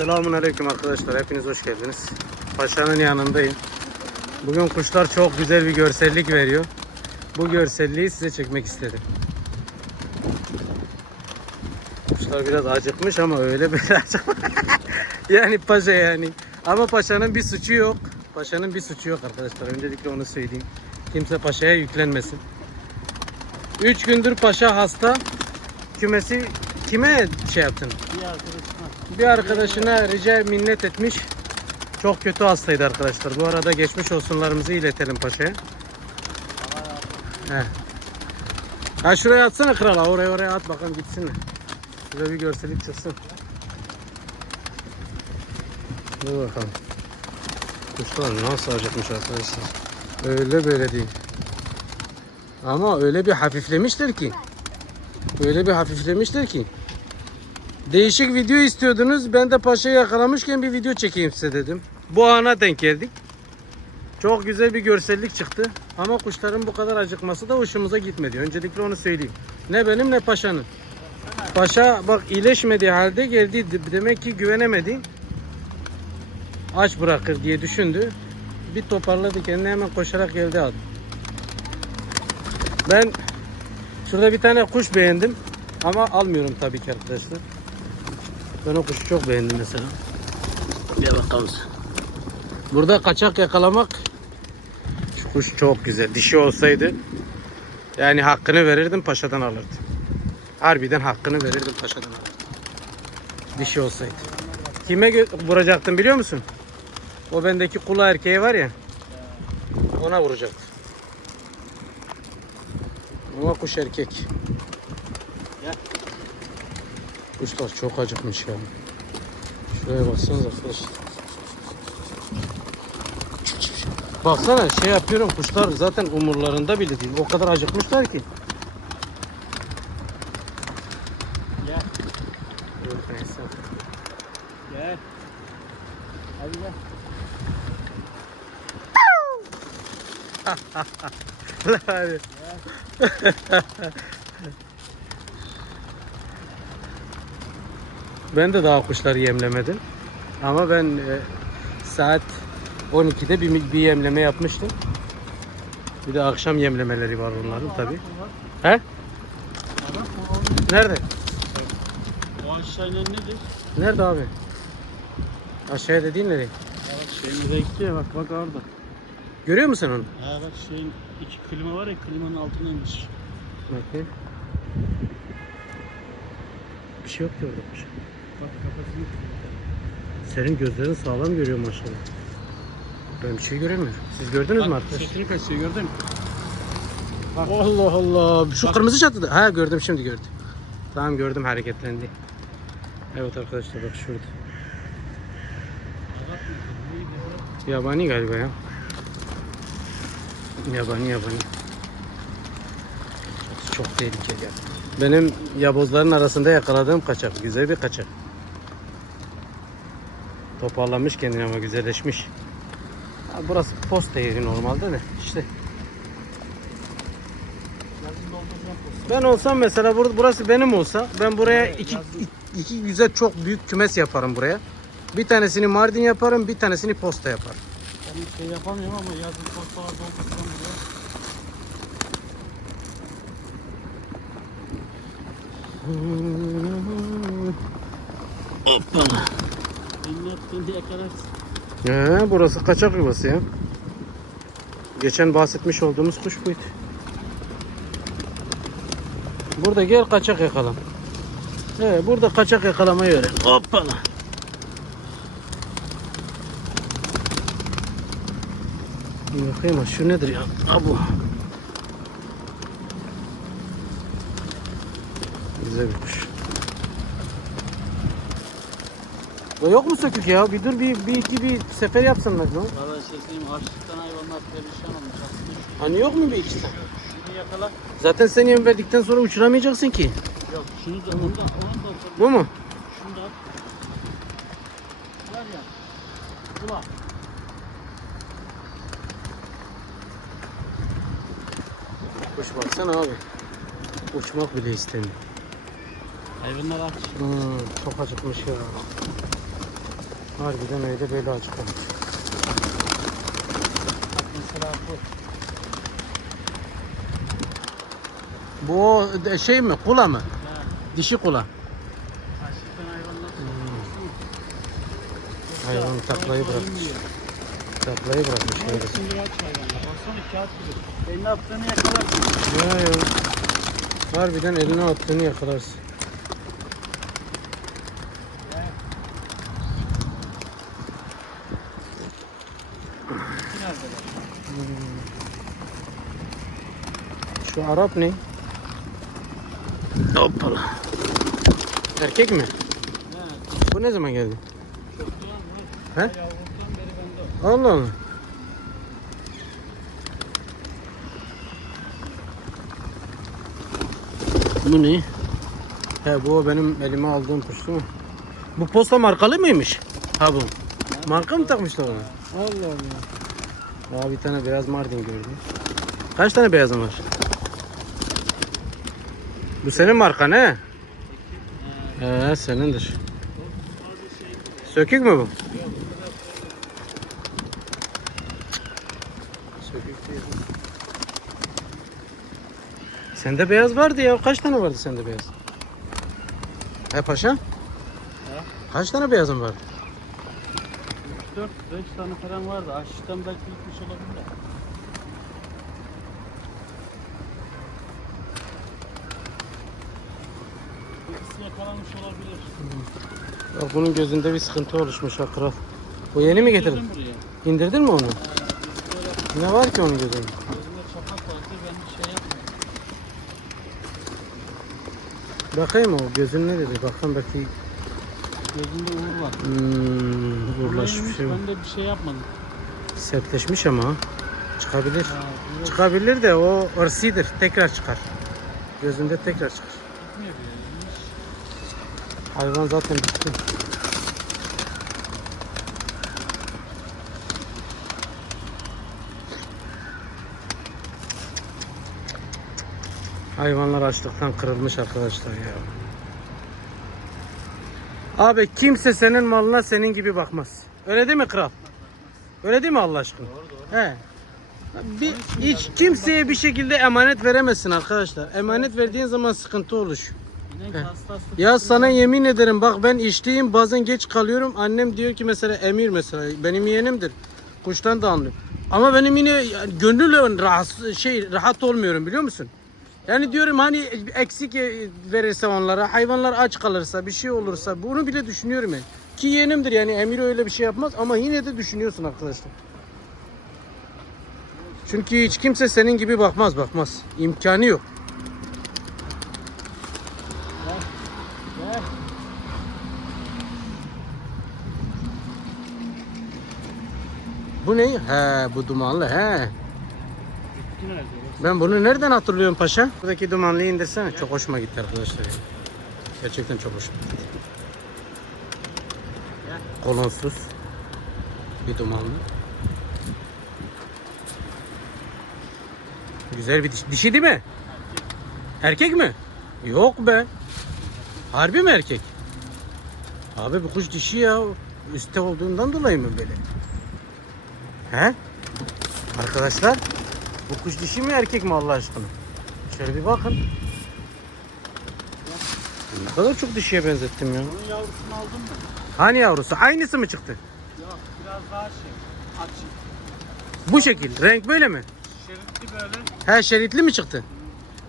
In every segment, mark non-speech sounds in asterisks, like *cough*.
Selamun Aleyküm arkadaşlar. Hepiniz hoş geldiniz. Paşa'nın yanındayım. Bugün kuşlar çok güzel bir görsellik veriyor. Bu görselliği size çekmek istedim. Kuşlar biraz acıkmış ama öyle böyle *laughs* acıkmış. yani paşa yani. Ama paşanın bir suçu yok. Paşanın bir suçu yok arkadaşlar. Öncelikle onu söyleyeyim. Kimse paşaya yüklenmesin. 3 gündür paşa hasta. Kümesi kime şey yaptın? Bir arkadaşına. Bir arkadaşına rica minnet etmiş. Çok kötü hastaydı arkadaşlar. Bu arada geçmiş olsunlarımızı iletelim paşaya. He. Ha şuraya atsana krala. Oraya oraya at bakalım gitsinler. Şurada bir görsellik çıksın. Dur bakalım. Kuşlar nasıl acıkmış arkadaşlar. Öyle böyle değil. Ama öyle bir hafiflemiştir ki. Öyle bir hafiflemiştir ki. Değişik video istiyordunuz. Ben de paşayı yakalamışken bir video çekeyim size dedim. Bu ana denk geldik. Çok güzel bir görsellik çıktı. Ama kuşların bu kadar acıkması da hoşumuza gitmedi. Öncelikle onu söyleyeyim. Ne benim ne paşanın. Paşa bak iyileşmediği halde geldi. Demek ki güvenemedi. Aç bırakır diye düşündü. Bir toparladı kendini hemen koşarak geldi aldı. Ben şurada bir tane kuş beğendim. Ama almıyorum tabii ki arkadaşlar. Ben o kuşu çok beğendim mesela. Bir bakalım. Burada kaçak yakalamak şu kuş çok güzel. Dişi olsaydı yani hakkını verirdim paşadan alırdım. Harbiden hakkını verirdim paşadan alırdım. Dişi olsaydı. Kime vuracaktım biliyor musun? O bendeki kula erkeği var ya. Ona vuracaktım. Ama kuş erkek. Kuşlar çok acıkmış ya. Şuraya baksanıza arkadaşlar. Baksana şey yapıyorum kuşlar zaten umurlarında bile değil. O kadar acıkmışlar ki. Gel. Gel. Hadi gel. *laughs* Hadi. *laughs* ben de daha kuşları yemlemedim. Ama ben e, saat 12'de bir, bir yemleme yapmıştım. Bir de akşam yemlemeleri var onların tabi. He? Nerede? O aşağıyla nedir? Nerede abi? Aşağıya dediğin nereye? Şeyin renkli ya bak bak orada. Görüyor musun onu? Ha bak şeyin iki klima var ya klimanın altına inmiş. Bakayım. Bir şey yok ki orada. Bak kafasını. Senin gözlerin sağlam görüyor maşallah. Ben bir şey göremiyorum. Siz gördünüz mü arkadaşlar? sesini kaçıyor gördün mü? Bak. Allah Allah. Şu Bak. kırmızı çatıda. Ha gördüm şimdi gördüm. Tamam gördüm hareketlendi. Evet arkadaşlar bak şurada. Yabani galiba ya. Yabani yabani. Çok tehlikeli ya. Benim yabozların arasında yakaladığım kaçak. Güzel bir kaçak. Toparlamış kendini ama güzelleşmiş. Ha, burası posta yeri normalde de işte. Dolduracağım. Ben olsam mesela bur- burası benim olsa ben buraya iki, iki güzel çok büyük kümes yaparım buraya. Bir tanesini Mardin yaparım, bir tanesini posta yaparım. Ben şey yapamıyorum ama yazın postalar doldursam diye. Hoppala. Yakalarsın. He, burası kaçak yuvası ya. Geçen bahsetmiş olduğumuz kuş buydu. Burada gel kaçak yakalam. He, burada kaçak yakalamayı öğren. Hoppala. Bir bakayım şu nedir ya? Ha bu. Güzel bir kuş. Ya yok mu sökük ya? Bir dur bir, bir iki bir sefer yapsınlar lan. Valla sesliyim açlıktan hayvanlar perişan olmuş aslında. Hani yok mu bir iki tane? Şunu yakala. Zaten sen yem verdikten sonra uçuramayacaksın ki. Yok şunu da onu da onu da. Bu mu? Şunu da. Var ya. Kula. Kuş baksana abi. Uçmak bile istemiyor. Hayvanlar aç. Hmm, çok acıkmış ya. Harbiden öyle böyle açık olmuş. Mesela bu. Bu de- şey mi? Kula mı? Ha. Dişi kula. Açlıktan hayvanlar Hayvan taklayı bırakmış. Taklayı bırakmış öyle. Şimdi aç hayvanlar. Baksana kağıt gibi. Elini attığını yakalar. Ya ya. Harbiden eline attığını yakalarsın. Nerede? Şu Arap ne? Hoppala. Erkek mi? Ne? Bu ne zaman geldi? He? Yavruluktan beri bende o. Allah Allah. Bu ne? He bu benim elime aldığım kuş değil mi? Bu posta markalı mıymış? Ha bu. Marka mı takmışlar ona? Allah Allah. Aa bir tane beyaz mardin gördüm. Kaç tane beyazın var? Bu senin marka ne? He senindir. Sökük mü bu? Sökük değil. Sende beyaz vardı ya. Kaç tane vardı sende beyaz? He paşa? Kaç tane beyazın var? 4 5 tane falan vardı. Aşçıdan belki gitmiş olabilir. Yakalanmış olabilir. Bak bunun gözünde bir sıkıntı oluşmuş ha kral. Bu yeni mi getirdin? İndirdin mi onu? Ne var ki onun gözünde? şey. Bakayım o gözün ne dedi? Bakın belki Gözünde uğur var. hmm, uğurlaşmış şey. Ben de bir şey yapmadım. Sertleşmiş ama ha. çıkabilir. Ha, Çıkabilir de o ırsidir. Tekrar çıkar. Gözünde tekrar çıkar. gitmiyor yere. Hayvan zaten bitti. Hayvanlar açlıktan kırılmış arkadaşlar ya. Abi kimse senin malına senin gibi bakmaz. Öyle değil mi kral? Öyle değil mi Allah aşkına? Doğru doğru. He. Bir, hiç kimseye bir şekilde emanet veremezsin arkadaşlar. Emanet verdiğin zaman sıkıntı olur. Ya sana yemin ederim bak ben işteyim bazen geç kalıyorum. Annem diyor ki mesela Emir mesela benim yeğenimdir. Kuştan da anlıyor. Ama benim yine gönül rahatsız şey rahat olmuyorum biliyor musun? Yani diyorum hani eksik verirse onlara, hayvanlar aç kalırsa, bir şey olursa bunu bile düşünüyorum yani. Ki yeğenimdir yani Emir öyle bir şey yapmaz ama yine de düşünüyorsun arkadaşlar. Çünkü hiç kimse senin gibi bakmaz bakmaz. İmkanı yok. Gel. Bu ne? He bu dumanlı he. Ben bunu nereden hatırlıyorum paşa? Buradaki dumanlıyı indirsene. Çok hoşuma gitti arkadaşlar. Gerçekten çok hoşuma gitti. Kolonsuz. Bir dumanlı. Güzel bir dişi. Dişi değil mi? Erkek mi? Yok be. Harbi mi erkek? Abi bu kuş dişi ya. Üstte olduğundan dolayı mı böyle? He? Arkadaşlar bu kuş dişi mi erkek mi Allah aşkına? Şöyle bir bakın. Ne kadar çok dişiye benzettim ya. Onun yavrusunu aldın mı? Hani yavrusu? Aynısı mı çıktı? Yok biraz daha şey. Açık. Bu şekil. Renk böyle mi? Şeritli böyle. He şeritli mi çıktı?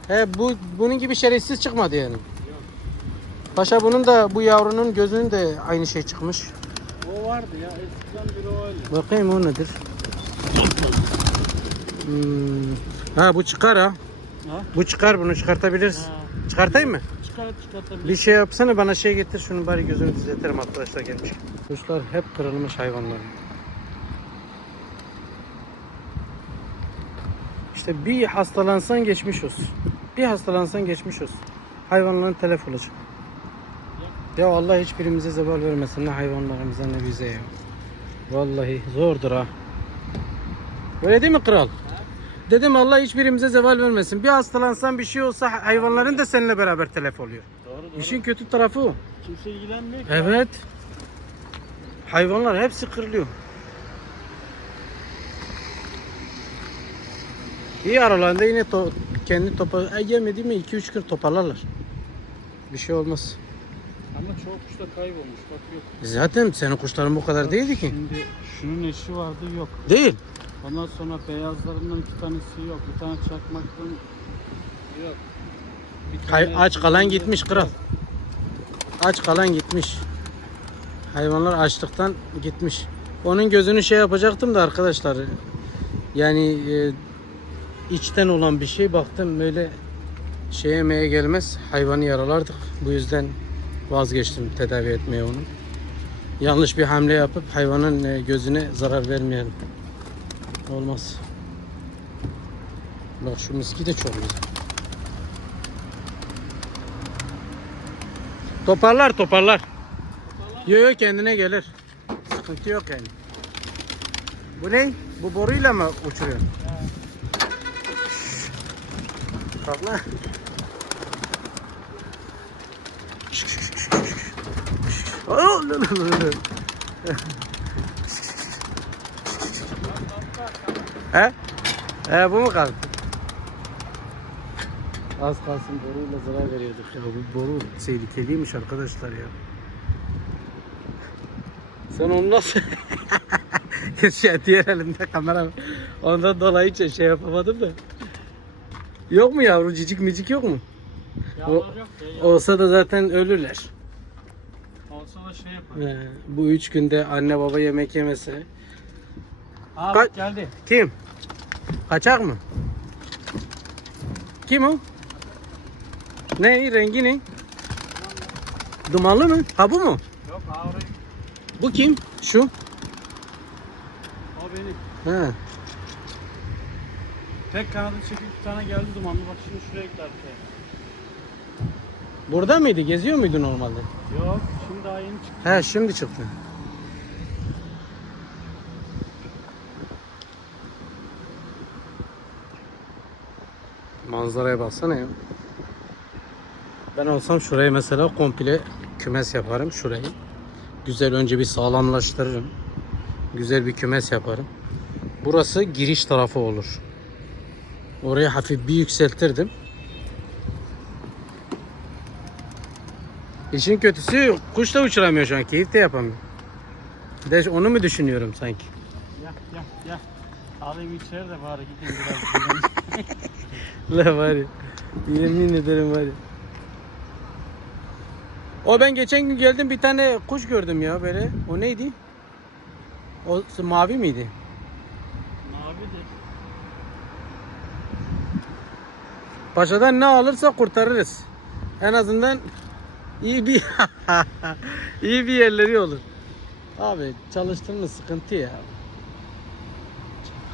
He bu bunun gibi şeritsiz çıkmadı yani. Paşa bunun da bu yavrunun gözünün de aynı şey çıkmış. O vardı ya. Eskiden biri o öyle. Bakayım o nedir? Hmm. Ha bu çıkar ha. Ha? Bu çıkar bunu çıkartabiliriz. Ha. Çıkartayım mı? Çıkart çıkartabilir. Bir şey yapsana bana şey getir şunu bari gözünü düzeltirim arkadaşlar gelmiş. Kuşlar hep kırılmış hayvanlar. İşte bir hastalansan geçmiş olsun. Bir hastalansan geçmiş olsun. Hayvanların telef olacak. Ya Allah hiçbirimize zeval vermesin ne hayvanlarımıza ne bize ya. Vallahi zordur ha. Öyle değil mi kral? Dedim Allah hiçbirimize zeval vermesin. Bir hastalansan bir şey olsa hayvanların da seninle beraber telef oluyor. Doğru doğru. İşin kötü tarafı o. Kimse ilgilenmiyor ki. Evet. Hayvanlar hepsi kırılıyor. İyi aralarında yine to kendi topa e, yemedi mi 2-3 gün toparlarlar. Bir şey olmaz. Ama çoğu kuş da kaybolmuş. Bak yok. Zaten senin kuşların bu kadar değildi ki. Şimdi şunun eşi vardı yok. Değil. Ondan sonra beyazlarından iki tanesi yok. Bir tane çakmaktan yok. Bir Hay- aç kalan gitmiş kral. Aç kalan gitmiş. Hayvanlar açlıktan gitmiş. Onun gözünü şey yapacaktım da arkadaşlar. Yani e, içten olan bir şey baktım böyle şey yemeye gelmez. Hayvanı yaralardık. Bu yüzden vazgeçtim tedavi etmeye onu. Yanlış bir hamle yapıp hayvanın e, gözüne zarar vermeyelim. Olmaz. Bak şu miski de çok güzel. Toparlar toparlar. Yo yo kendine gelir. Sıkıntı yok yani. Bu ne? Bu boruyla mı uçuruyor? Kalk lan. Oh, la, la, la, la. He? He bu mu kaldı? Az kalsın boruyla zarar veriyorduk ya. Bu boru tehlikeliymiş arkadaşlar ya. Sen onu nasıl... *laughs* şey, diğer elimde kamera. Ondan dolayı hiç şey yapamadım da. Yok mu yavru cicik micik yok mu? Yavrular yok ya. yavru Olsa da zaten ölürler. Olsa da şey yapar. He, bu üç günde anne baba yemek yemese. Aa Ka- geldi. Kim? Kaçak mı? Kim o? Ne? Rengi ne? Dumanlı mı? Ha bu mu? Yok avru. Bu kim? Şu. O benim. Ha. Tek kanadı çekip bir tane geldi dumanlı. Bak şimdi şuraya gitti arkaya. Burada mıydı? Geziyor muydu normalde? Yok şimdi daha yeni çıktı. He şimdi çıktı. Manzaraya baksana ya. Ben olsam şurayı mesela komple kümes yaparım şurayı. Güzel önce bir sağlamlaştırırım. Güzel bir kümes yaparım. Burası giriş tarafı olur. Orayı hafif bir yükseltirdim. İşin kötüsü kuş da uçuramıyor şu an. Keyif de yapamıyor. De onu mu düşünüyorum sanki? Gel gel gel. Alayım içeri de bari gideyim biraz. *laughs* *laughs* La var ya. Yemin ederim var ya. O ben geçen gün geldim bir tane kuş gördüm ya böyle. O neydi? O mavi miydi? Mavidir. Paşadan ne alırsa kurtarırız. En azından iyi bir *laughs* iyi bir yerleri olur. Abi çalıştın mı sıkıntı ya.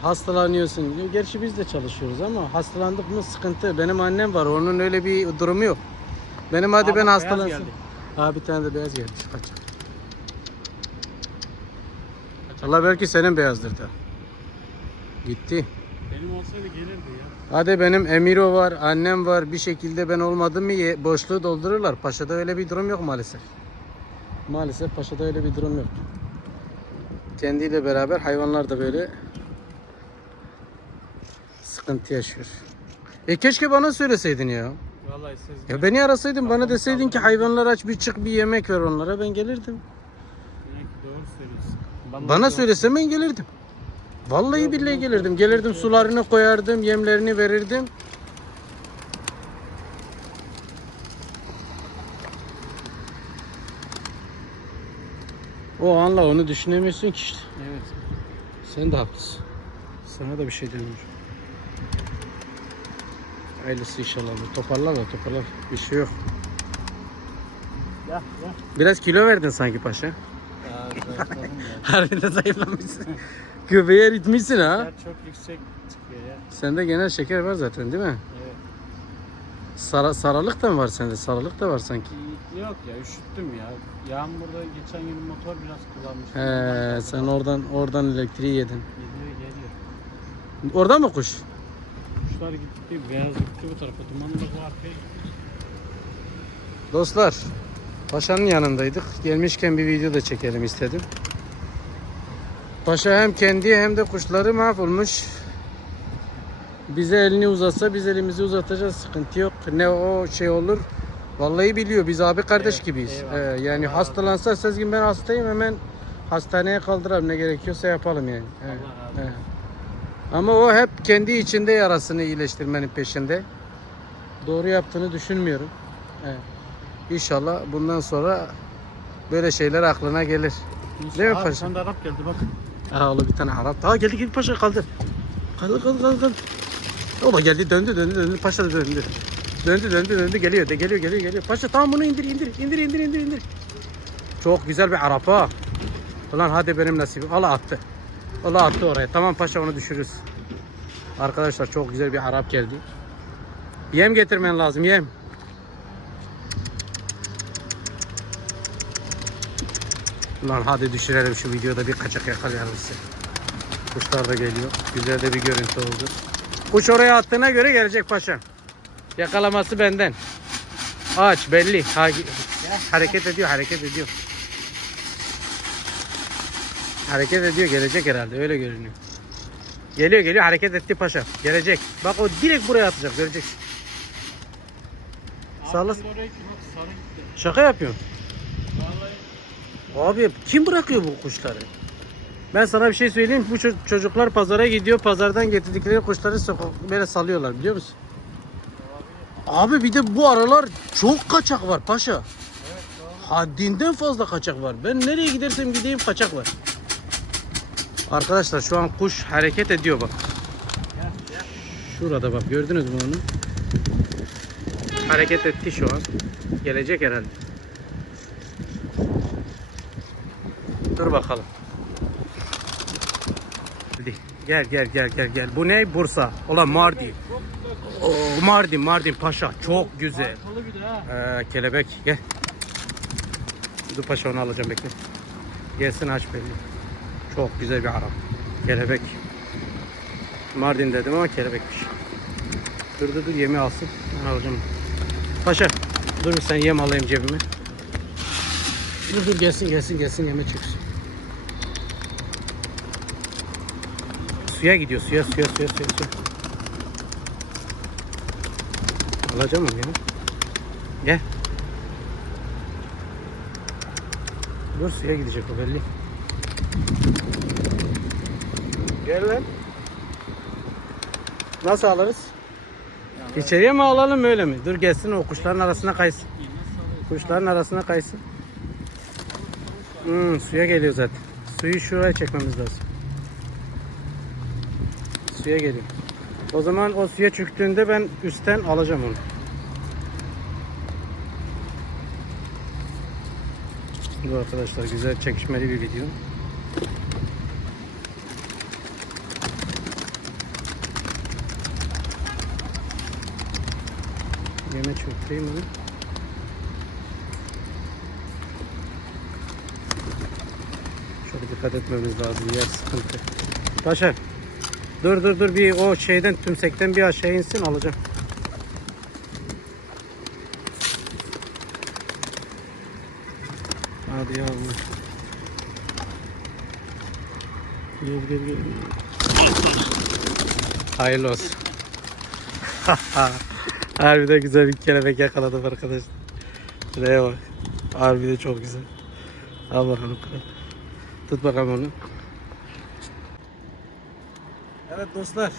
Hastalanıyorsun. Gerçi biz de çalışıyoruz ama hastalandık mı sıkıntı. Benim annem var. Onun öyle bir durumu yok. Benim hadi Aa, ben hastalansın. geldi. Ha bir tane de beyaz gelmiş. Kaç. Allah belki senin beyazdır da. Gitti. Benim olsaydı gelirdi ya. Hadi benim Emiro var, annem var. Bir şekilde ben olmadım mı boşluğu doldururlar. Paşa'da öyle bir durum yok maalesef. Maalesef Paşa'da öyle bir durum yok. Kendiyle beraber hayvanlar da böyle sıkıntı yaşıyor. E keşke bana söyleseydin ya. Vallahi siz Ya beni arasaydın bana deseydin ki hayvanlar aç bir çık bir yemek ver onlara ben gelirdim. Doğru söylüyorsun. Bana söylesen ben gelirdim. Vallahi billahi gelirdim. Gelirdim sularını koyardım, yemlerini verirdim. O anla onu düşünemiyorsun ki işte. Evet. Sen de haklısın. Sana da bir şey demiyorum. Hayırlısı inşallah. Toparlar da toparlar. Bir şey yok. Gel gel. Biraz kilo verdin sanki paşa. Ya ya. Harbiden zayıflamışsın. Göbeğe ritmişsin ha. Şeker çok yüksek çıkıyor ya. Sende genel şeker var zaten değil mi? Evet. Sara, saralık da mı var sende? Saralık da var sanki. Yok ya üşüttüm ya. Yağmurda geçen gün motor biraz kullanmıştım. He, sen oradan oradan elektriği yedin. Geliyor geliyor. Orada mı kuş? Kuşlar gitti, beyaz gitti bu tarafa. Bu arkaya gitti. Dostlar, Paşa'nın yanındaydık. Gelmişken bir video da çekelim istedim. Paşa hem kendi hem de kuşları mahvolmuş. Bize elini uzatsa biz elimizi uzatacağız. Sıkıntı yok. Ne o şey olur. Vallahi biliyor. Biz abi kardeş Evet, gibiyiz. Ee, yani Allah hastalansa Sezgin ben hastayım hemen hastaneye kaldıralım. Ne gerekiyorsa yapalım yani. Evet, Allah evet. Ama o hep kendi içinde yarasını iyileştirmenin peşinde. Doğru yaptığını düşünmüyorum. Evet. İnşallah bundan sonra böyle şeyler aklına gelir. Değil mi paşa? Sen de Arap geldi bak. Aa oğlum bir tane Arap. Aa geldi geldi paşa kaldı. Kaldı kaldı kaldı kaldı. O da geldi döndü döndü döndü. Paşa da döndü. Döndü döndü döndü geliyor de geliyor geliyor geliyor. Paşa tamam bunu indir indir indir indir indir indir. Çok güzel bir Arap ha. Ulan hadi benim nasibim. Allah attı. Allah attı oraya. Tamam paşa onu düşürürüz. Arkadaşlar çok güzel bir Arap geldi. Yem getirmen lazım yem. Ulan hadi düşürelim şu videoda bir kaçak yakalayalım size. Kuşlar da geliyor. Güzel de bir görüntü oldu. Kuş oraya attığına göre gelecek paşam. Yakalaması benden. Aç belli. Ha, hareket ediyor hareket ediyor. Hareket ediyor gelecek herhalde öyle görünüyor. Geliyor geliyor hareket etti paşa. Gelecek. Bak o direkt buraya atacak görecek. Gitti. Şaka yapıyorsun. Vallahi Abi kim bırakıyor bu kuşları? Ben sana bir şey söyleyeyim. Bu ço- çocuklar pazara gidiyor. Pazardan getirdikleri kuşları sokak böyle salıyorlar biliyor musun? Abi bir de bu aralar çok kaçak var paşa. Haddinden fazla kaçak var. Ben nereye gidersem gideyim kaçak var. Arkadaşlar şu an kuş hareket ediyor bak. Şurada bak gördünüz mü onu? Hareket etti şu an. Gelecek herhalde. Dur bakalım. Gel gel gel gel gel. Bu ne? Bursa. Ulan Mardin. Oo, Mardin Mardin Paşa. Çok güzel. Ee, kelebek gel. Dur paşa onu alacağım bekle. Gelsin aç belli. Çok güzel bir Arap. Kelebek. Mardin dedim ama kelebekmiş. Dur dur dur yemi alsın. Alacağım. Paşa dur bir sen yem alayım cebime. Dur dur gelsin gelsin gelsin yeme çıksın. Suya gidiyor suya suya suya suya. suya. Alacağım onu ya. Gel. Dur suya gidecek o belli. Gel lan. Nasıl alırız? İçeriye mi alalım öyle mi? Dur gelsin o kuşların arasına kaysın. Kuşların arasına kaysın. Hmm, suya geliyor zaten. Suyu şuraya çekmemiz lazım. Suya geliyor. O zaman o suya çöktüğünde ben üstten alacağım onu. Bu arkadaşlar güzel çekişmeli bir video. Yeme çöktüreyim onu. Şöyle dikkat etmemiz lazım yer sıkıntı. Paşa dur dur dur bir o şeyden tümsekten bir aşağı insin alacağım. Hadi yavrum. Gel gel gel. Hayırlı olsun. *laughs* Harbiden güzel bir kelebek yakaladım arkadaşlar. Şuraya bak. Harbiden çok güzel. Al bakalım. Tut bakalım onu. Evet dostlar.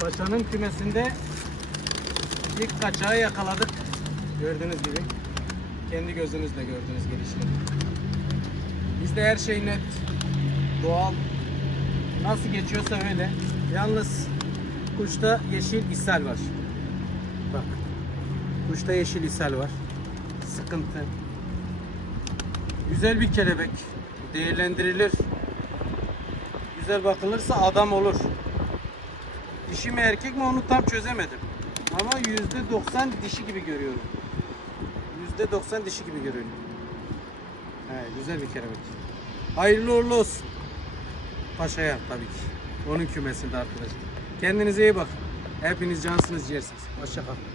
Paşanın kümesinde ilk kaçağı yakaladık. Gördüğünüz gibi. Kendi gözünüzle gördüğünüz gelişleri. Bizde her şey net. Doğal. Nasıl geçiyorsa öyle. Yalnız kuşta yeşil ishal var. Bak. Kuşta yeşil ishal var. Sıkıntı. Güzel bir kelebek. Değerlendirilir. Güzel bakılırsa adam olur. Dişi mi erkek mi onu tam çözemedim. Ama %90 dişi gibi görüyorum. %90 dişi gibi görüyorum. He, güzel bir kelebek. Hayırlı uğurlu olsun. Paşa'ya tabii ki. Onun kümesinde arkadaşlar. Kendinize iyi bakın. Hepiniz cansınız ciğersiniz. Hoşça kalın.